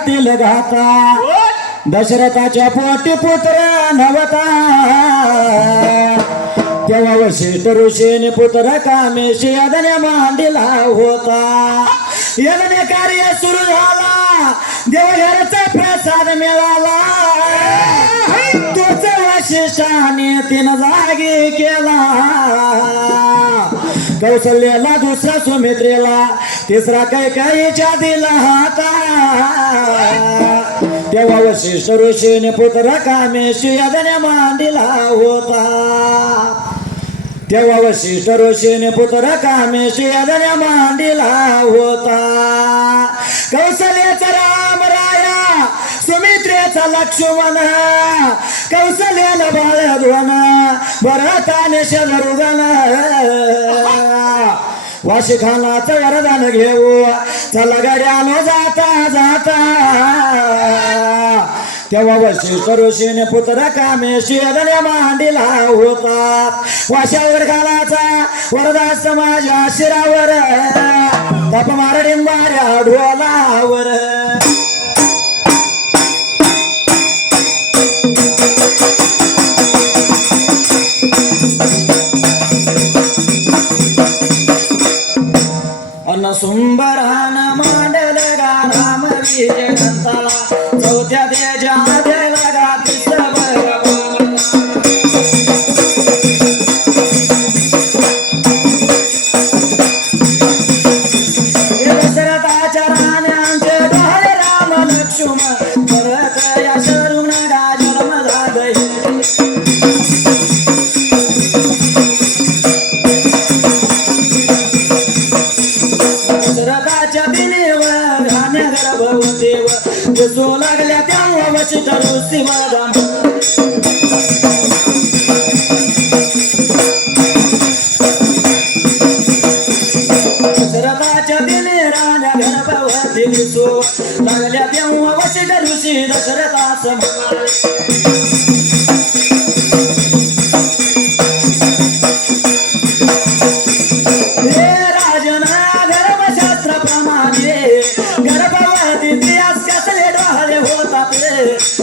घरातील घाता दशरथाच्या पोटी पुत्र नवता तेव्हा वशिष्ठ ऋषीने पुत्र कामेशी यज्ञ मांडीला होता. यज्ञ कार्य सुरू झाला देवघरचा प्रसाद मिळाला तोच वशिष्ठाने 3 जागी केला. कौशल्याला दुसरा सुमित्रेला तिसरा कैकेयीच्या दिला हाता. तेव्हा वशिष्ठ ऋषीने पुत्र कामेशी यज्ञ मांडीला होता. तेव्हा वशिष्ठ ऋषीने पुत्र कामेशी यज्ञ मांडीला होता. कौशल्याचा राम राया सुमित्रेचा लक्ष्मण कौशल्याला बाळधन भरताने शत्रुघ्न वाशिखानाचं वरदान घेऊ चला गड्यानो जाता जाता. तेव्हा वशिष्ठ ऋषीने पुत्र कामेशी यज्ञ मांडीला होता. वाशावर घालाचा वरदास माझ्या शिरावर तप मार डिंबाऱ्या ढोलावर. सुंबरान मांडल गा राम विजय ग्रंथाला चौथ्या देजा देला गा दशरथाच्या राण्यांचे डोळे राम लक्ष्मण परत या शत्रुघ्न गा जन्म झाले. जो लागल्या तेव्हा वशिष्ठ ऋषी मदाम दशरथाच्या दिली राण्या गर्भवती दिसू लागल्या तेव्हा वशिष्ठ ऋषी दशरथास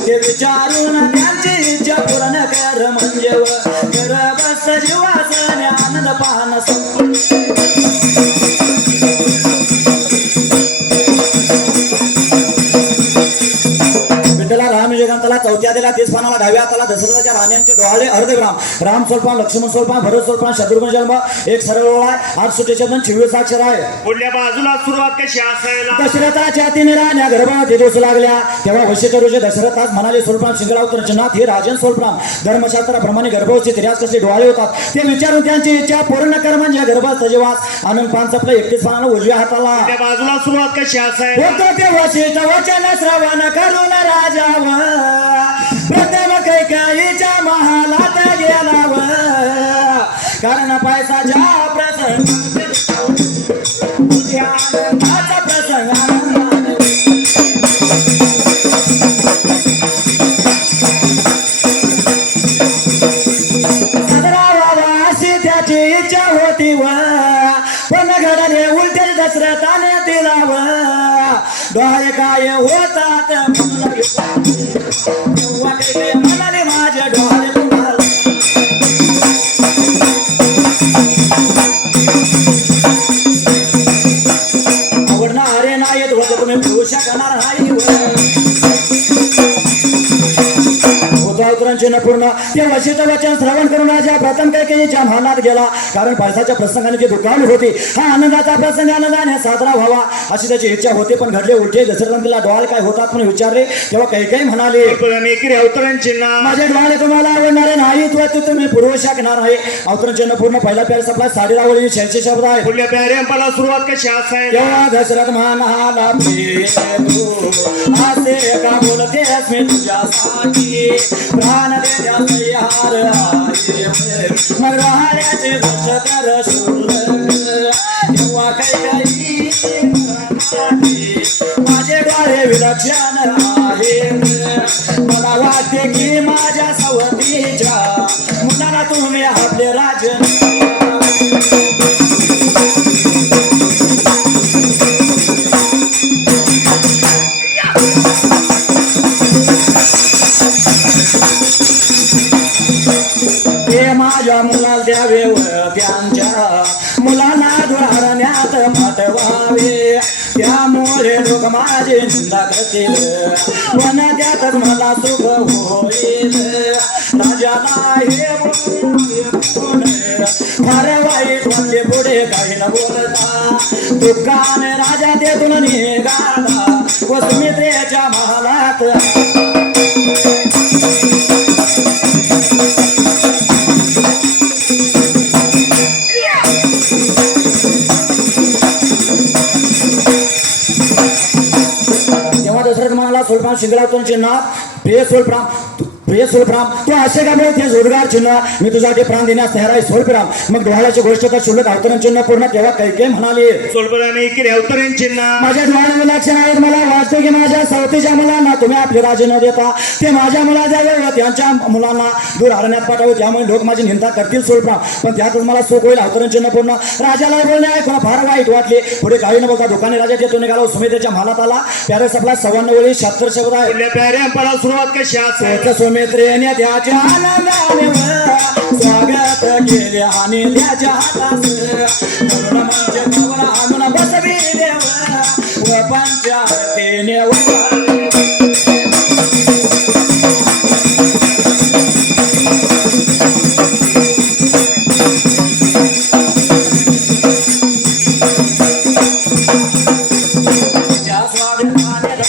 विचारून त्यांची इच्छा पूर्ण कर म्हणजे गर्भस्थ जीवाचा आनंद पाहन. विठ्ठला राम जगंताला चौथ्या दिला 30 पानाला 10व्या हाताला दशरथाच्या राण्यांचे डोहाळे अर्धग्राम राम सोलपान लक्ष्मण सोलपान भरत सोलपान शत्रुघ्न जन्म एक सरळ ओळ आहे 8 सुट्टीचे 26 अक्षर आहे. पुढल्या बाजूला सुरुवात कशी असायला दशरथाच्या 3 राण्या गर्भात दिवस लागल्या तेव्हा वशिष्ठ ऋषी दशरथास म्हणाले सोलपान शिंगडावतर जनात हे राजन सोलपान धर्मशास्त्राप्रमाणे गर्भवती स्त्रियास कसे डोहाळे होतात ते विचारून त्यांची इच्छा पूर्ण कर म्हणजे गर्भात सजीवास आनंद पान चपला 31 पानाला उजव्या हाताला. पुढल्या बाजूला सुरुवात कशी असायला होतो ते वशिष्ठ वचन श्रवण करून राजावर प्रथम कैकेयीच्या महालात गेलाव कारण पैसाच्या प्रसंग आनंदाचा प्रसंग अशी त्याची इच्छा होती व पण घडाने उलटे दशरथाने दिलाव डोळे काय होतात म्हणाले माझ्या डोळे आवडणारे नाही तुम्ही पिऊ शकणार नाही पूर्ण ते वशिष्ठ वचन श्रवण करून राजा प्रथम कैकेयीच्या महालात गेला कारण पैशाच्या प्रसंगाने जी दुकान होती हा आनंदाचा प्रसंग आनंदाने साजरा व्हावा अशी त्याची इच्छा होती पण घडले उलटे दशरथाला डोळे काय होतात पण विचारले तेव्हा कैकेयी म्हणाले अवतरण चिन्ह माझे डोळे तुम्हाला आवडणारे नाहीत व ते तुम्ही पुरवू शकणार आहे. अवतरण चिन्ह पूर्ण पहिला प्यार सपला साडी रावळी 86 शब्द आहे. पुढल्या प्याऱ्यांपाला सुरुवात कशी असायला तेव्हा दशरथ म्हणाला असे का बोलतेस मी तुझ्यासाठी प्राण देत्या तयार आहे मग राहण्याचे गोष्ट कर शोध तेव्हा कैकेयी माझे डोळे विलक्षण आहे मला वाटते की माझ्या सवतीच्या मुलाला तुम्ही आपले राजन हे माझ्या मुलाला द्यावे व त्यांच्या मुलांना दुरारण्यात पाठवावे त्यामुळे लोक माझे निंदा करतील पण त्यातच मला सुख होईल राजाला हे बोलून फार वाईट वाटले पुढे काही न बोलता दुःखाने राजा तेथून निघाला व सुमित्रेच्या महालात तेव्हा दशरथ म्हणाला सोलप्राम शिंगलातून चिन्ह प्रिय सोलप्राम तू असे का बोलते जोडगार चिन्ह मी तुझ्यासाठी प्राण देण्यास तयार आहे सोलप्राम मग डोहाळ्याची गोष्ट तर शुल्लक अवतरण चिन्ह पूर्ण तेव्हा कैके म्हणाले सोलपराने इकडे अवतरण चिन्ह माझ्या डोळ्याने लक्ष नाहीत मला वाटते की माझ्या सवतीच्या मुलांना तुम्ही आपले राजे न देता ते माझ्या मुला द्यावे व त्यांच्या मुलांना दूर हरण्यात पाठावे त्यामुळे लोक माझी निंदा करतील सोलप्राम पण त्यातच मला सुख होईल अवतरण चिन्ह पूर्ण राजाला बोलणे आहे कोणा फार वाईट वाटले पुढे काही न बघता दुकाने राजा तेथून निघाला सुमित्रेच्या महालात आला प्यारे सपला 54 वेळी 76 शब्द आहे आपल्या प्याऱ्यांपाला सुरुवात कशी असेल सुमित्रेने त्याच्या आनंदाने स्वागत केले आणि त्याच्या हातात म्हणून म्हणजे कवरा आणून बसविले व पंचारतीने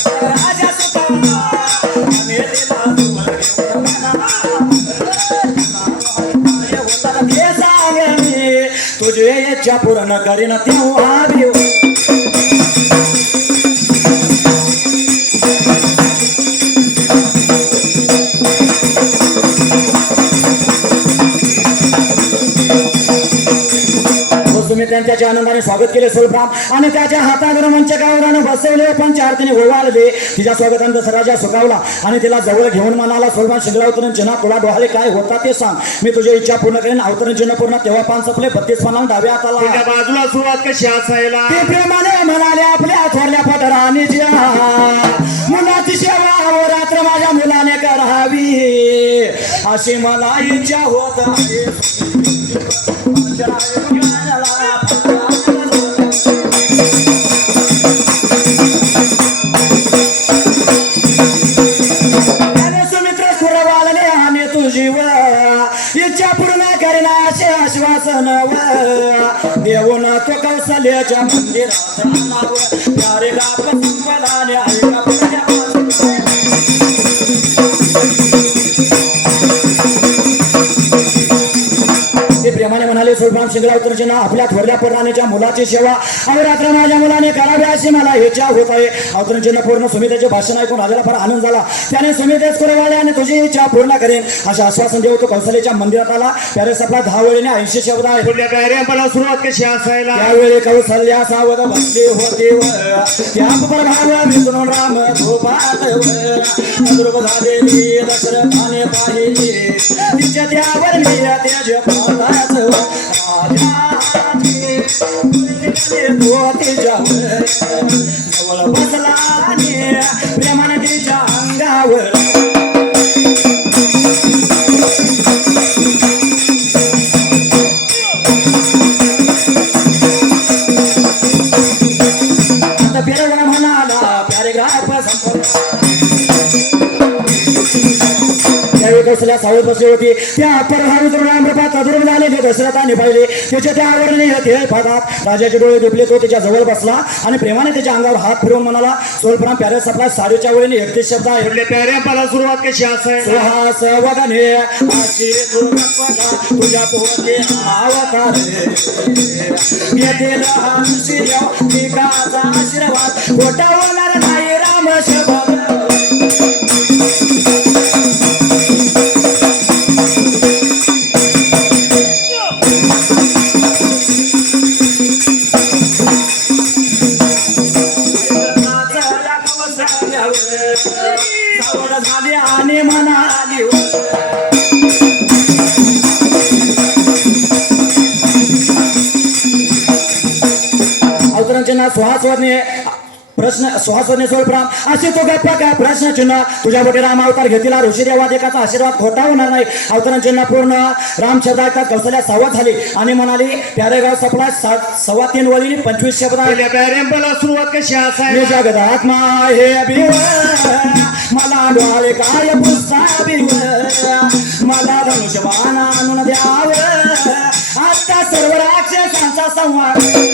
राजा सुखावला आणि तुझे इच्छा पूर्ण करीन तेव्हा देव तुम्ही त्यांच्या आनंदाने स्वागत केले सोलप्राम आणि त्याच्या हातावर मंचकावरानं बसवले पंचारतीने ओवाळले तिच्या स्वागतानंतर राजा सुखावला आणि तिला जवळ घेऊन म्हणाला सोलप्राम शिंगला अवतरण चिन्ह तुला डोहाळे काय होता ते सांग मी तुझी इच्छा पूर्ण करेन अवतरण चिन्ह पूर्ण तेव्हा पान सपले 32 पानावर डाव्या हाताला त्याच्या बाजूला सुरुवात कशी असायला ते प्रेमाने म्हणाले आपल्या थोरल्या पटराणीच्या मुलाची सेवा व रात्र माझ्या मुलाने करावी अशी मला इच्छा होत आहे सुमित्र सुरवाळले आणि तुझी इच्छा पूर्ण करीना असे आश्वासन देऊन तो कौशल्याच्या मंदिरात प्यारे गाप संपलाने ऐका प्रेमाने म्हणाले सोलप्राम शिंगला उत्तरचे नाव आपल्या थोरल्या पराणीच्या मुलाची सेवा अवरात्र माझ्या मुलाने करावी अशी मला इच्छा होत आहे अवतरण चिन्ह पूर्ण सुमितेचे भाषण ऐकून राजाला फार आनंद झाला त्याने सुमितेस कुरवाले आणि तुझी इच्छा पूर्ण करेन असे आश्वासन देऊ तो कौशल्याच्या मंदिरात आला त्यावेळी आपला 10 वेळीने 80 शब्द आहे आपल्या प्याऱ्यांपाला सुरुवात कशी असायला त्यावेळी कौशल्या सावध बसली होती त्या प्रभाव विसरून राम झोपात दुर्ग झालेली दशरथाने पाहिली तिच्या त्यावर तेज पाहतात जवळ बसला प्रेमाने तिच्या अंगावर आता पेरवणा म्हणाला पॅरेग्राफ संपला त्यावेळी कौशल्या सावध बसली होती त्या दुर्ग झालेले दशरथाने पाहिले त्याच्या त्या आवरणे ते पाहतात राजाचे डोळे दुखले तो त्याच्या जवळ बसला आणि प्रेमाने त्याच्या अंगावर हात फिरवून म्हणाला सोलप्राम प्यारे सपला 4:30 वेळेने 31 शब्द आहे आपल्या प्याऱ्यांपाला सुरुवात कशी असायला सुहास वदने अशी तुझ्या पोहते अवतार येथील हंसीचा आशीर्वाद खोटा होणार नाही राम शब्द झाली आणि म्हणाली अवतरणचे नाव सुहासवरने प्रश्न सुहासने सोलप्राम अशी तो गप्पा काय प्रश्न चिन्ह तुझ्या बोटी राम अवतार घेतला ऋषी देवादेकाचा आशीर्वाद खोटा होणार नाही अवतरण चिन्ह पूर्ण राम शब्द ऐकतात कौशल्या सावध झाली आणि म्हणाली प्यारेगाव सपला 3.25 वळीने 25 शब्द आहे. पहिल्या प्याऱ्यांपला सुरुवात कशी मी असायला जगदात्मा हे बिव मला डोळे काय पुसाबिव मला धनुष्यबाण आणून द्याव आता सर्व राक्षसांचा संहार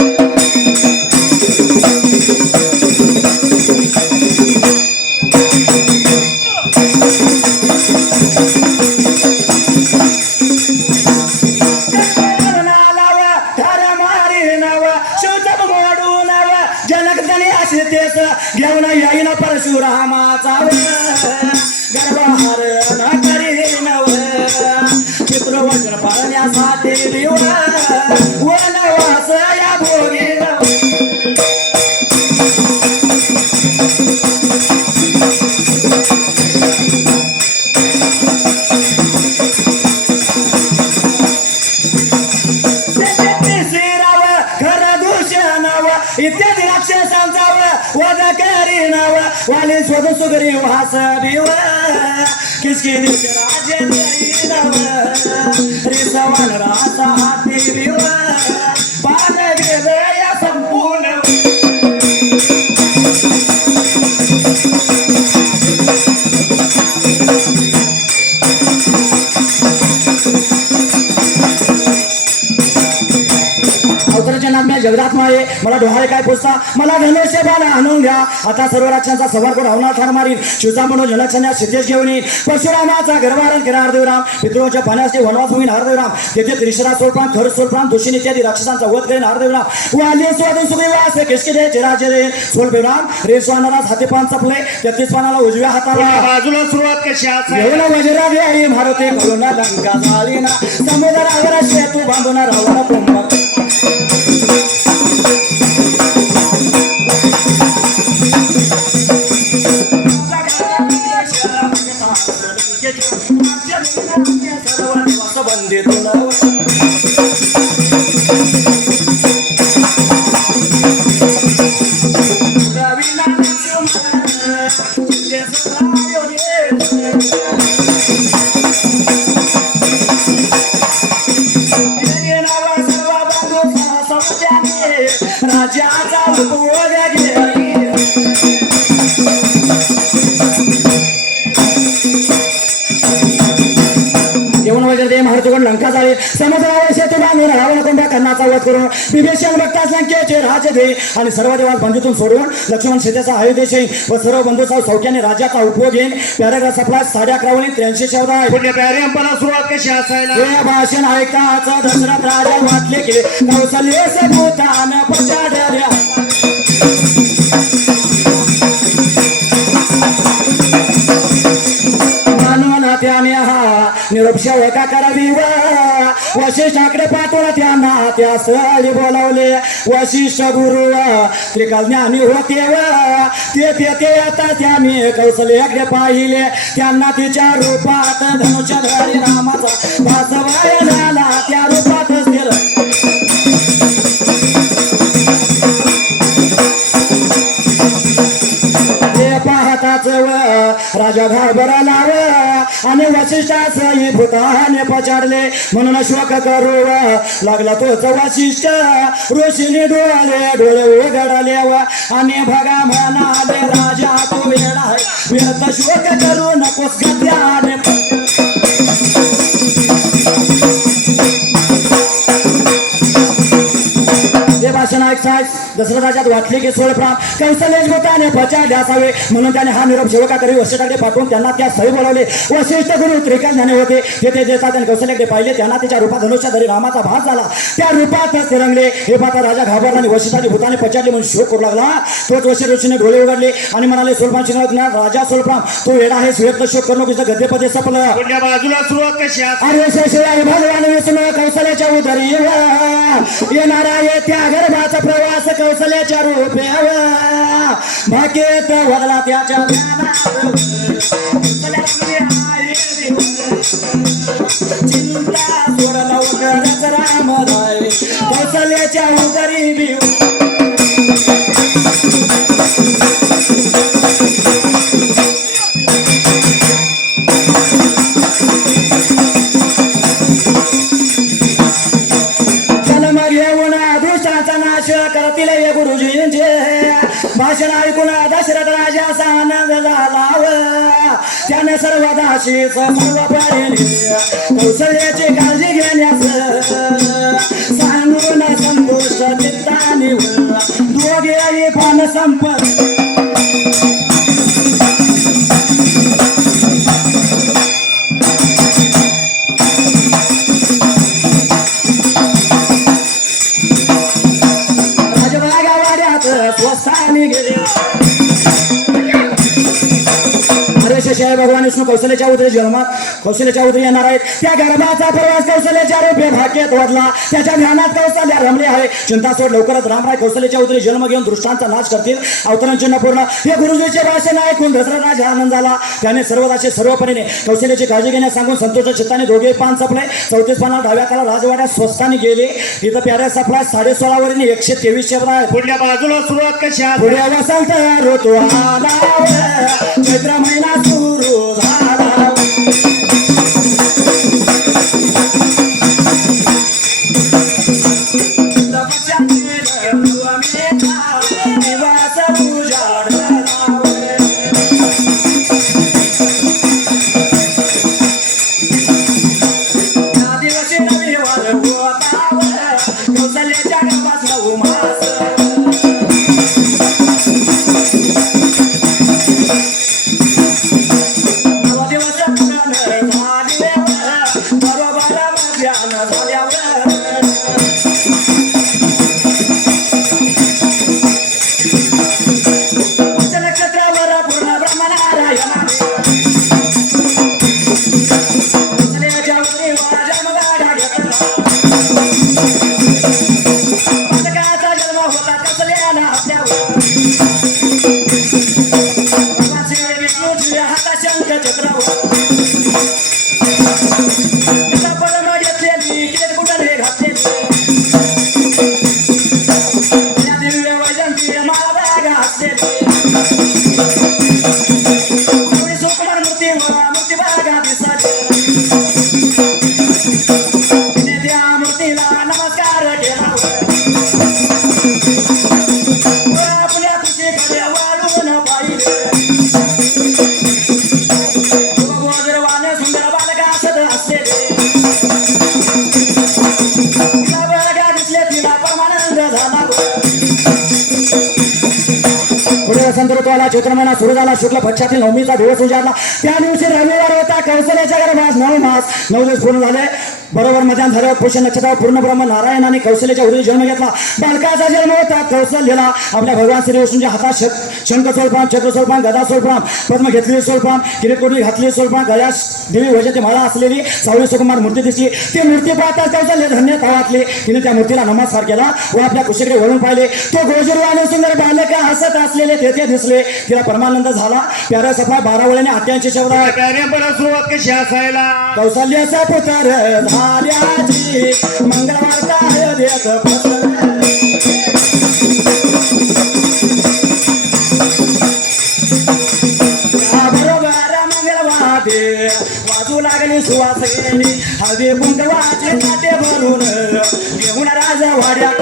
घेऊन येईन परशुरामाचा गर्भहार न करी नव चित्र वज्र पाळण्यासाठी वनवास या भोगी इत्यादी राक्षसांचा वध करी नव वाली शोध सुगरी वास भिव किसकी राजे नव रिसवान राचा हाती भिव पान गेले या संपूर्ण जगदात्मा आहे मला डोहाळे काय पोचता मला धनुष्य बाण आणून घ्या आता सर्व राक्षसांचा संवार करून अवनार ठार मारीन शिवचा म्हणून जनक्षण्या सिद्धेश घेऊन येईन परशुरामाचा गर्भारण केला हरदेवराम पितृंच्या पाण्यास वनवास होईन हरदेवराम तेथे त्रिशरा सोलप्राम खर सोलप्राम दोषीन इत्यादी राक्षसांचा वध करेन हरदेवराम वाली स्वादन सुग्रीवास किसके दे चिराजे दे सोलबेराम रेसवानरास हाती पान चपले 33 पानाला उजव्या हाताला बाजूला सुरुवात कशी असायला घेऊन वज्रादी आई मारुती करून लंका झालीना समुद्रावर सेतू बांधून रावण कुंभ राजाचा महारथीकडून लंका झाले समुद्रावर सेतू बांधून रावण कोंबड्या कर्णाचा वध करून विभीषण बघताच लंकेचे राजे दे आणि सर्व देवास बंधूतून सोडून लक्ष्मण सीतेचा आयुधेश येईल व सर्व बंधूचा सौख्याने राज्याचा उपभोग घेईन पॅराग्राफ सपला 11.5 वळी 83 शब्द आहे. पुढल्या प्याऱ्यांपला सुरुवात कशी असायला हे भाषण ऐकाच दशरथ राजा वाटले की कौशल्य सबूतान पचाड्या त्याने हा निरोप सेवका करावी वशिष्ठाकडे पाठवला त्यांना त्या स्थळी बोलावले वशिष्ठ गुरु त्रिकाल ज्ञानी होते ते आता त्याने कौशल्याकडे पाहिले त्यांना तिच्या रूपात धनुष्यधारी रामाचा भासवाय झाला त्या रूपातच दिलं पाहताच राजा घाबरला आणि वशिष्ठासही भूताने पछाडले म्हणून शोक करू लागला तोच वशिष्ठ ऋषीने डोळे उघडले आणि भगा म्हणाले राजा तू वेडा आहे व्यर्थ शोक करू नकोस गत्याने भाषण ऐकताच दशरथ राजात वाटले की सोळप्राम कौशल्यच भूताने पछाडले असावे म्हणून त्याने हा निरोप सेवका करी वशिष्ठाकडे पाठवून त्यांना त्या स्थळी बोलावले वशिष्ठ गुरु त्रिकाल झाले होते तेथे देता त्यांनी कौशल्याकडे पाहिले त्यांना तिच्या रूपात धनुष्यधारी रामाचा भास झाला त्या रूपातच ते रंगले हे पाहता राजा घाबरला आणि वशिष्ठाने भूताने पछाडले म्हणून शोक करू लागला तोच वशिष्ठ ऋषीने डोळे उघडले आणि म्हणाले सोलप्राम शिंगणात राजा सोलप्राम तू वेडा आहे व्यक्त शोक करू नको गद्यपदे सपलं पुढल्या बाजूला सुरुवात कशी अरे शेषराय भगवान विष्णू कौशल्याच्या उदरी येणारा त्या गर्भाचा प्रवास कौशल्याच्या रूपे भाकेत वगला त्याच्या चिंता सोडला वगरच रामराय कौशल्याच्या उदरी परमानंद झाला व त्याने सर्व दाशी सर्व प्राणी कौशल्याची काळजी घेण्यास सांगून संतोष चित्ताने दोघे पान संपत स्वस्तानी गेले शेषाय भगवान विष्णू कौशल्याच्या उदरी जन्मात कौशल्याच्या उदरी येणार आहेत. त्या गर्भाचा प्रवास कौशल्याच्या रूपे भाग्यात वाढला. त्याच्या ध्यानात कौशल्या रमले आहे. चिंता सोड लवकरच रामराय कौशल्याच्या उदरी जन्म घेऊन दृष्टांचा नाश करतील. अवतरण चिन्ह पूर्ण. हे गुरुजीचे भाषण ऐकून दशरथ आनंद झाला. त्याने सर्वदाचे सर्वपरीने कौशल्याची काळजी घेण्यास सांगून संतोष चित्ताने दोघे पान सपले. 34 पाना डाव्या काला राजवाड्यात स्वस्तानी गेले. तिथं प्याऱ्या सपला 16.5 वरीने 123 शब्द आहेत. पुढल्या बाजूला सुरुवात कशी पुढे वसंत ऋतू आला चैत्र महिना सुरू झाला. दिवस उजाडला या दिवशी रविवार होता कौशल्याच्या गर्भात 9 मास. चैत्र महिना सुरू झाला. शुक्ल पक्षातील नवमीचा दिवस उजाडला. त्या दिवशी रविवार होता. कौशल्याच्या गर्भात 9 मास 9 दिवस पूर्ण झाले. बरोबर मध्यान झाल्यावर पुष्य नक्षत्रावर पूर्ण ब्रह्म नारायणाने कौशल्याच्या उदरी जन्म घेतला. बालकाचा जन्म होता कौशल्याला. आपल्या भगवान श्री विष्णूच्या हातात शंख सोलपान, चक्र सोलपान, गदा सोलपान, पद्म घेतलेली सोलपान, किरीटकोटी घातलेली सोलपान, गळ्यास देवी वैजयंती माळा असलेली सावळी सुकुमार मूर्ती दिसली. ती मूर्ती पाहताच कौशल्य धन्य वाटले. तिने त्या मूर्तीला नमस्कार केला व आपल्या कुशीकडे वळून पाहिले. तो गोजरू आणि सुंदर बालक हसत असलेले तेथे दिसले. तिला परमानंद झाला. प्यारा सफा 12 वळ्याने 88 शब्द आहे. प्याऱ्या सुरुवात कशी असायला कौशल्याचा पुत्र झाल्याची मंगळवार देत बरोबर मंगळवार वाजू लागली सुवासिनी. हळदी कुंकवाचे ताटे भरून घेऊन राजवाड्यात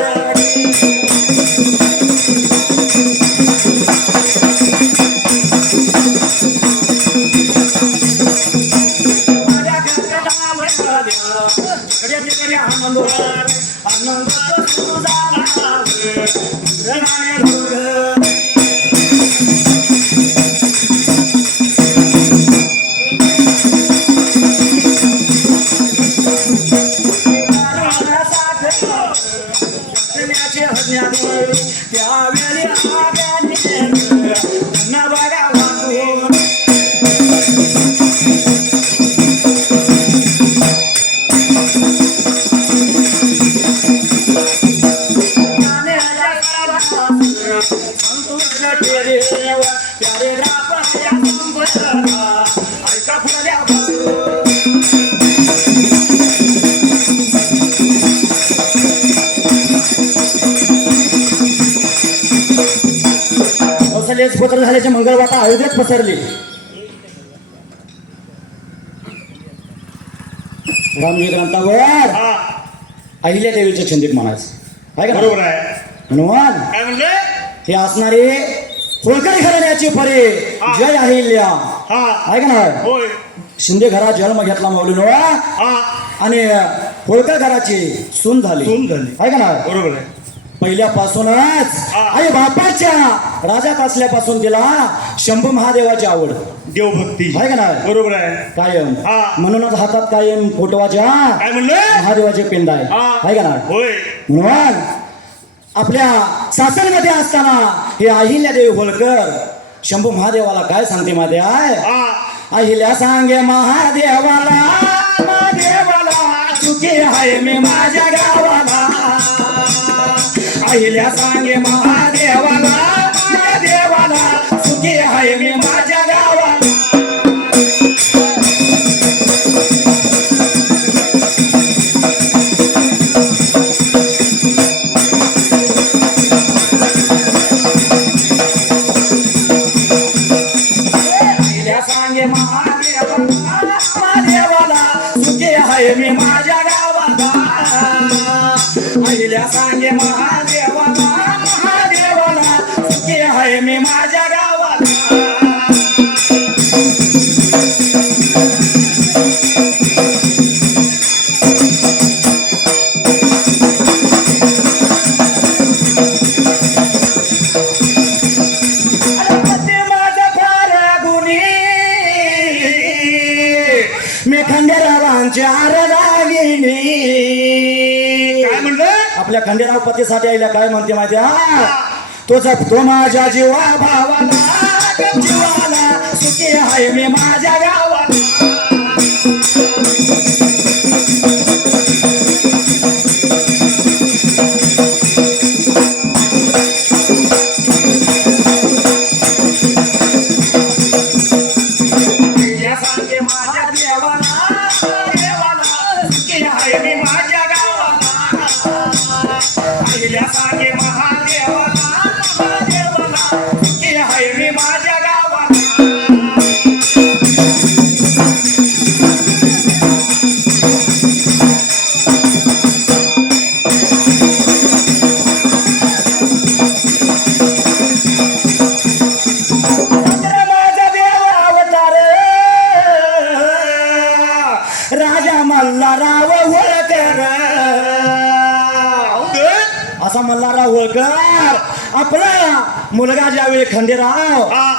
पुत्र झाल्याचे मंगळवार अयोध्येत पसरली. रामजी ग्रंथावर अहिल्या देवीचे छंदिक म्हणायचं आहे का? बरोबर आहे. हनुमान काय म्हणले हे असणारे होळकर घराण्याची परी हा. जय अहिल्या हा आहे का नाही होय शिंदे घरात जन्म घेतला मौलीनो हा आणि होळकर घराची सून झाली सून झाली. आहे का नाही बरोबर आहे पहिल्यापासूनच हा. आई बापाच्या राजात असल्यापासून तिला शंभू महादेवाची आवड देवभक्ती आहे का नाही बरोबर आहे कायम हा. म्हणूनच हातात कायम फोटोवाच्या काय म्हणलं महादेवाचे पिंड आहे हा. आहे का नाही होय म्हणून आपल्या सासरमध्ये असताना हे अहिल्यादेवी होळकर शंभू महादेवाला काय सांगते माहिती आहे हा अहिल्या सांगे महादेवाला महादेवाला सुखी आहे मी माझ्या गावाला अहिल्या सांगे महादेवाला महादेवाला सुखी आहे मी माझ्या गावाला अहिल्या सांगे महादेवाला महादेवाला सुखी आहे मी माझ्या गावाला अहिल्या सांगे महादेवाला महादेवाला सुखी आहे मी माझ्या गावाला ते माझं फार गुणी मी खंडेरावांची आरदागिनी काय म्हणलं आपल्या खंडेराव पतीसाठी आईला काय म्हणते माहिती हा तो जपतो माझ्या जीवा भावाला जीवाला सुखी आहे मी माझ्या गावाला या सांगे माझ्या देवाला देवाला सुखी आहे मी माझ्या गावाला पहिल्या सांगे महादेवाला महादेवाला सुखी आहे मी माझ्या गावाला माझा देव अवतार राजा मल्हारराव होळकर असा मल्हारराव होळकर आपला मुलगा ज्यावेळी खंडेराव हा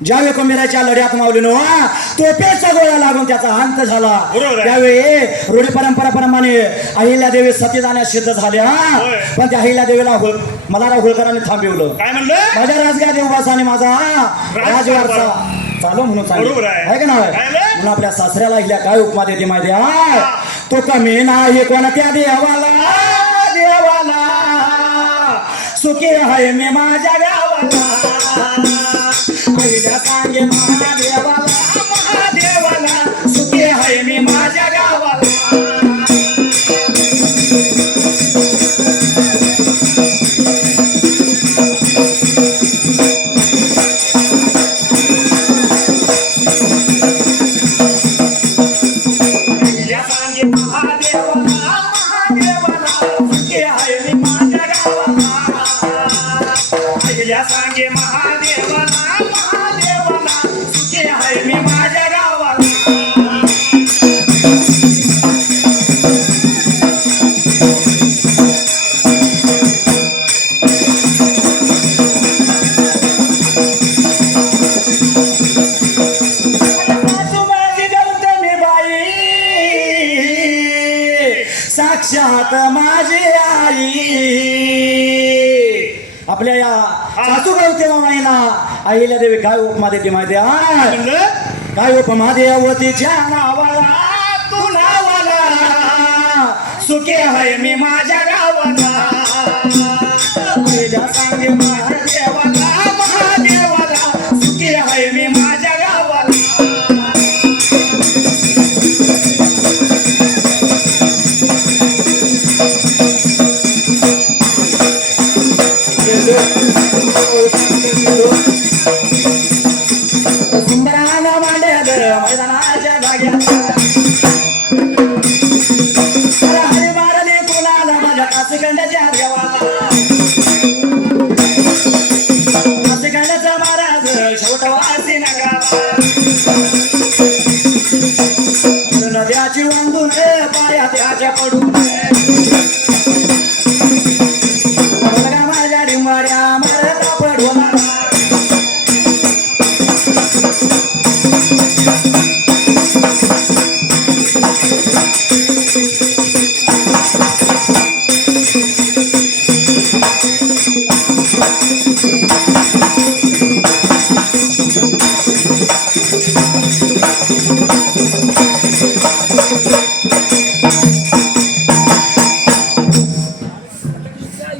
ज्यावेळी कोमेराच्या लढ्यात मावलीनो तोफेचा गोळा लागून त्याचा अंत झाला बरोबर आहे. त्यावेळी रूढी परंपराप्रमाणे अहिल्यादेवी सती जाण्यास सिद्ध झाल्या होय. पण त्या अहिल्यादेवीला मल्हारराव होळकरांनी थांबवलं काय म्हणलं माझ्या राजगाव देववासाने माझा राजवारसा चालू म्हणून बरोबर आहे. आहे का नाही काय म्हणलं? म्हणून आपल्या सासऱ्याला हिला काय उपमा देते माहिती आहे तो कमी नाही कोणत्या देवाला देवाला सुखी आहे मी माझ्या गावाला पहिल्या सांगे महादेवाला महादेवाला सुखी आहे मी माझ्या गावाला या सांगे महादेवाला महादेवाला सुखी आहे मी माझ्या गावाला या सांगे महादेवाला महादेवाला सुखी आहे मी माझ्या गावाला सासू माझी गौतमी बाई साक्षात माझी आई आपल्या या सासू गौतमी बाईला आईला देवी काय उपमा देते माहिती आहे म्हणलं काय उपमा देवतीच्या नावाला तू नावाला सुखी आहे मी माझ्या गावाला पहिल्या सांगे महादेवाला महादेवाला सुखी आहे मी माझ्या गावाला सुंदराना मांड्यात मैदानाच्या जाग्यात हरी मारले कोणाला माझ्या कासखंडाच्या देवाला कासखंडाचा सरळ शेवटवासी नद्याची वांदून पाया त्याच्या पडून माझ्या डिंबाड्या मरता पडवला